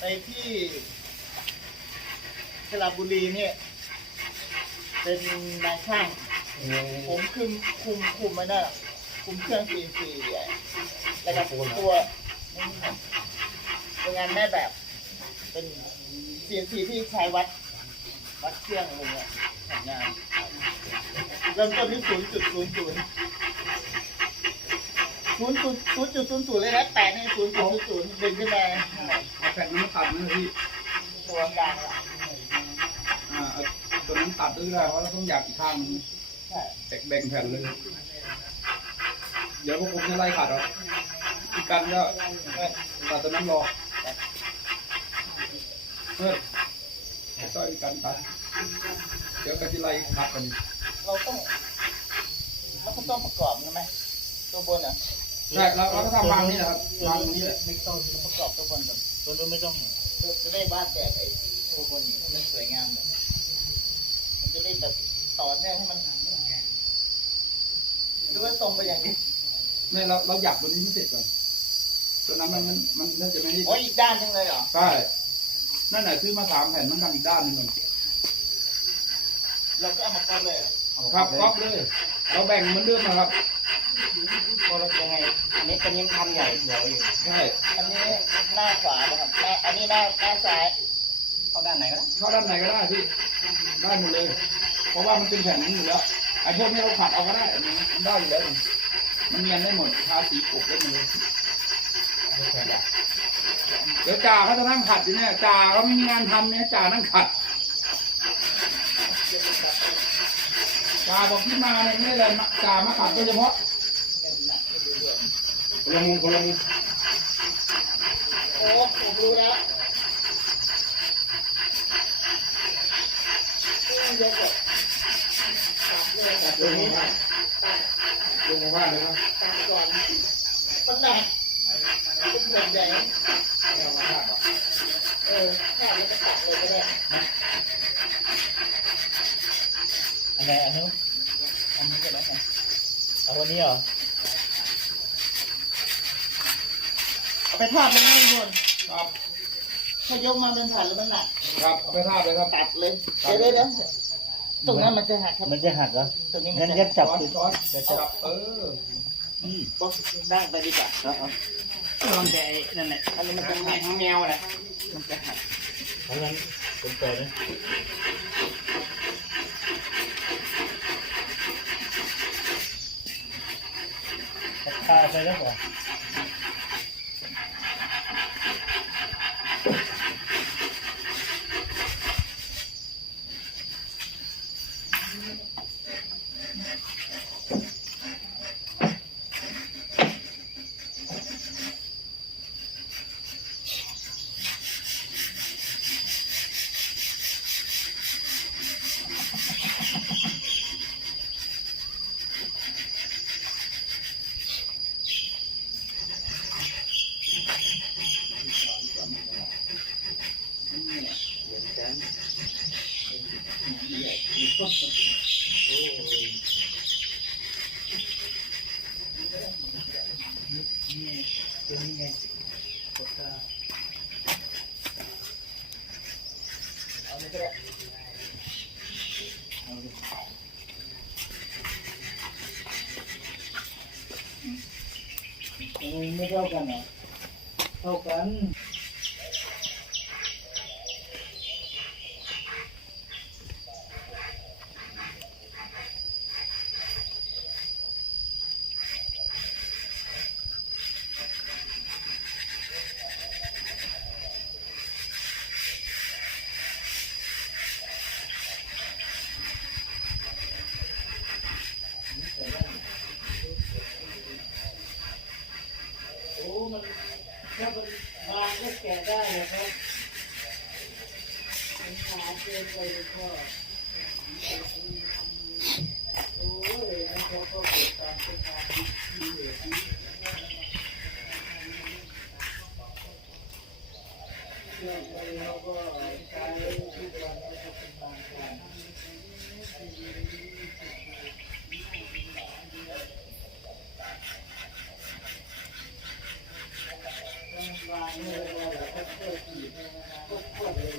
ไปที่สระบุรีเนี่ย เป็นนายช่าง ผมคุมคุมคุมไว้น่ะคุมเครื่อง CNC อะแล้วก็ตัวเป็นงานแม่แบบ เป็น CNC ที่ใช้วัด วัดเครื่องอะไรเงี้ยทำงานเริ่มต้นที่ศูนย์จุดศูนย์ศูนย์ศูนย์จุดศูนย์จุดศูนย์ศูนย์เลยนะแปดในศูนย์จุดศูนย์ศูนย์ดึงขึ้นมา แผ่นนั้นตัดนะพี่ตัวกลางละอ่าเอาตัวนั้นตัดด้วยได้เพราะเราต้องอยากอีกข้างนึงใช่แบ่งแบ่งแผ่นเลย เดี๋ยวพวกผมจะไล่ขัดเอาอีกกันก็ตัดตัวนั้นรอเพื่อนต่อยกันตัดเดี๋ยวก็จะไล่ขัดกันเราต้องเราก็ต้องประกอบใช่ไหมตัวบนอะ ใช่แล้วเราก็ทำวางนี่แหละครับวางตรงนี้แหละ ไม่ต้องประกอบตัวบนก่อน ตัวนู้นไม่ต้องจะได้บ้านแตกไอ้ตัวบนให้มันสวยงามแบบมันจะได้แบบต่อเนื่องให้มันหรือว่าตรงไปอย่างนี้ไม่เราเราอยากตัวนี้ไม่เสร็จก่อนตัวนั้นมันมันมันน่าจะไม่ได้โอ้ยอีกด้านหนึงเลยเหรอใช่นั่นแหละซื้อมาสามแผ่นมันกันอีกด้านหนึงก่อนเราก็เอามาปั้นเลยเหรอครับก๊อปเลย เราแบ่งเหมือนเดิมนะครับพอเราจะไงอันนี้เป็นยิ้มคันใหญ่เดียวอยู่ใช่อันนี้หน้าขวา นะครับหน้าอันนี้หน้าหน้าซ้ายเข้าด้านไหนก็ได้เข้าด้านไหนก็ได้พี่ได้หมดเลย เพราะว่ามันเป็นแผ่นนี้อยู่แล้วไอ้พวกนี้เราขัดเอาก็ได้มันได้อยู่แล้วนี่มันเนียนได้หมดทาสีกบได้หมดเลยเดี๋ยวจ่าเขาจะนั่งขัดอยู่เนี่ยจ่าเขาไม่มีงานทำเนี่ยจ่านั่งขัดจ่าบอกที่มาเนี่ยไม่ได้เลยจ่ามาขัดโดยเฉพาะคนละมุมคนละมุมโอ้ ผมรู้แล้วเดี๋ยวก่อตัดเลยตัดลงมาลงมาบ้านเลยนะตัดก่อนมันหนักเป็นแผ่นใหญ่ไม่เอามาบ้านหรอกเออถ้าเราจะตัดเลยก็ได้อันไหนอันนู้นอันนี้ก็ได้กันเอาวันนี้เหรอ เอา ไปทอดเลยนะทุกคนครับถ้ายกมาเป็นแผ่นแล้วมันหนักครับเอาไปทาบเลยครับตัดเลยเดี๋ยวเดี๋ยวเดี๋ยวตรงนั้นมันจะหักครับมันจะหักเหรอตรงนี้มังั้นนจะยัหัดกจับช้อนสิช้อนจะจัจับบเอออืมบล็อกได้ไปดีกว่าเอาเอาลองแต่ไอ้นั่นแหละอันนี้มันจะหักแมวแหละมันจะหักเพราะงั้นผมต่อนะตัดขาไปแล้วเหรอ นี่ตัวนี้ไงปากกา เอาเลยก็ ได้เอาดิทำไมไม่เท่ากันเหรอเท่ากันโอ้มันถ้ามันบางก็แกะได้นะครับมันหนา เกินไปเลยพ่อโอ้ยนะครับก็เกิดตามเป็นทางที่เหลือที่เรื่องไปเราก็ใช้ทุกวันก็จะเป็นบางการต้องวางานเนี่ยเราแบบก็เพื่อขีดก็พวดเลย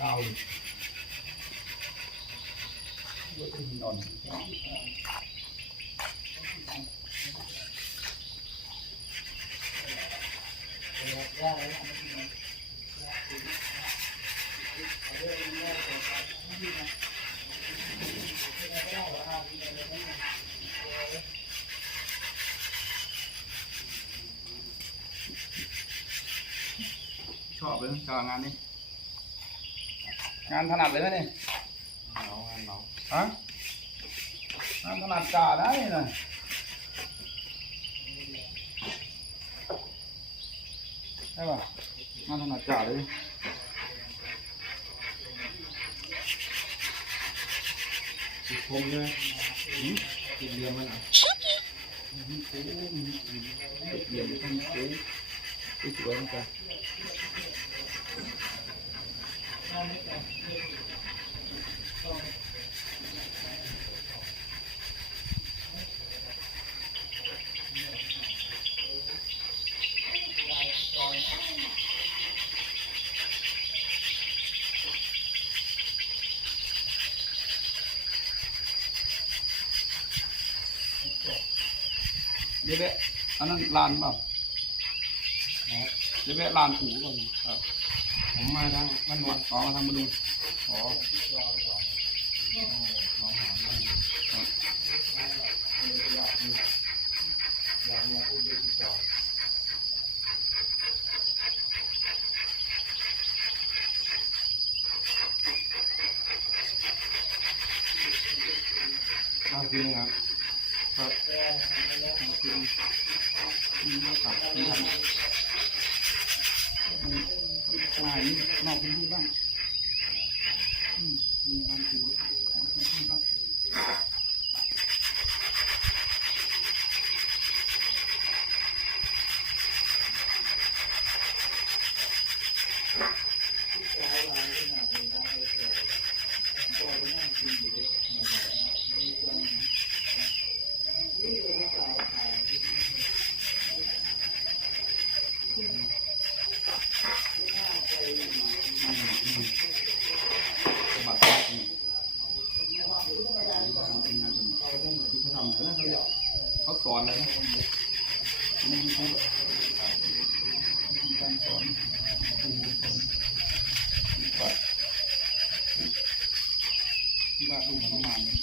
ดาวเลยนอน ชอบเลยกับงานนี้ งานถนัดเลยไหมเนี่ยน้องน้องฮะ งานถนัดจ่าได้นะใช่ป่ะงานถนัดจ่าเลยติดคมใช่ไหมติดเรียมมันอะเรียนต้องเอ๊ะที่สวยเหมือนกันเดี๋ ยวแวะอันนั้นลานเปล่าเยวแวะลานปู่ก่อนครับผมมาทางมันมันวัดดอ๋อมาทำมาดูอ๋อน้องหอมมันอยากมาพูดเรื่องที่ต่อมาคืนครับครับมาคืนนี่มาก ลับที่ทำลายนอกพื้นที่บ้างอืมมีลานปู่แล้วนอกพื้นที่บ้างบัตรนี่เป็นงานของเขาต้องที่เขาทำนะเขาเรียกเขาสอนอะไรนะมันมีเขาแบบมีการสอนปู่สอนบัตรที่ว่าดูมันมาเนี่ย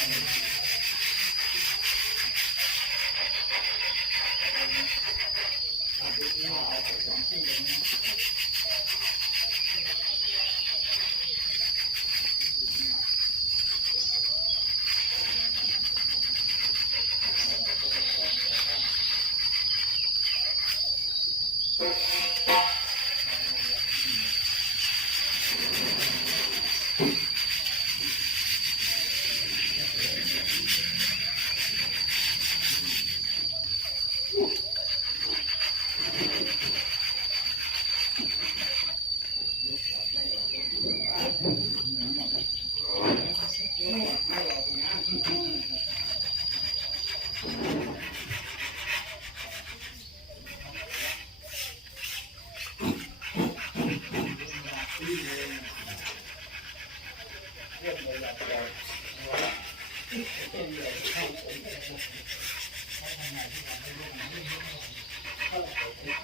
น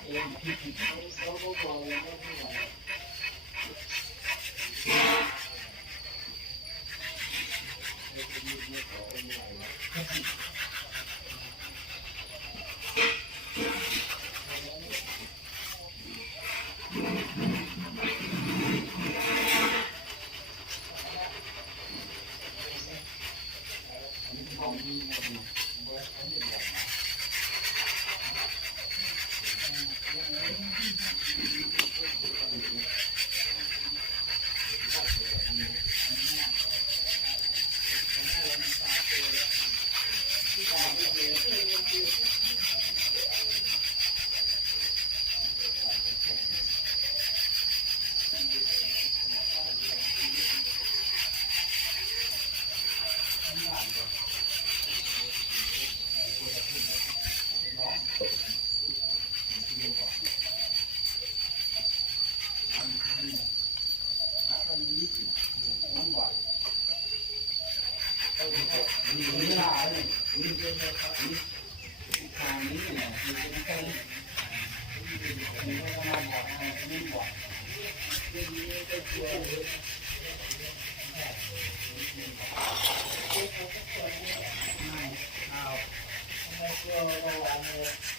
เขาก็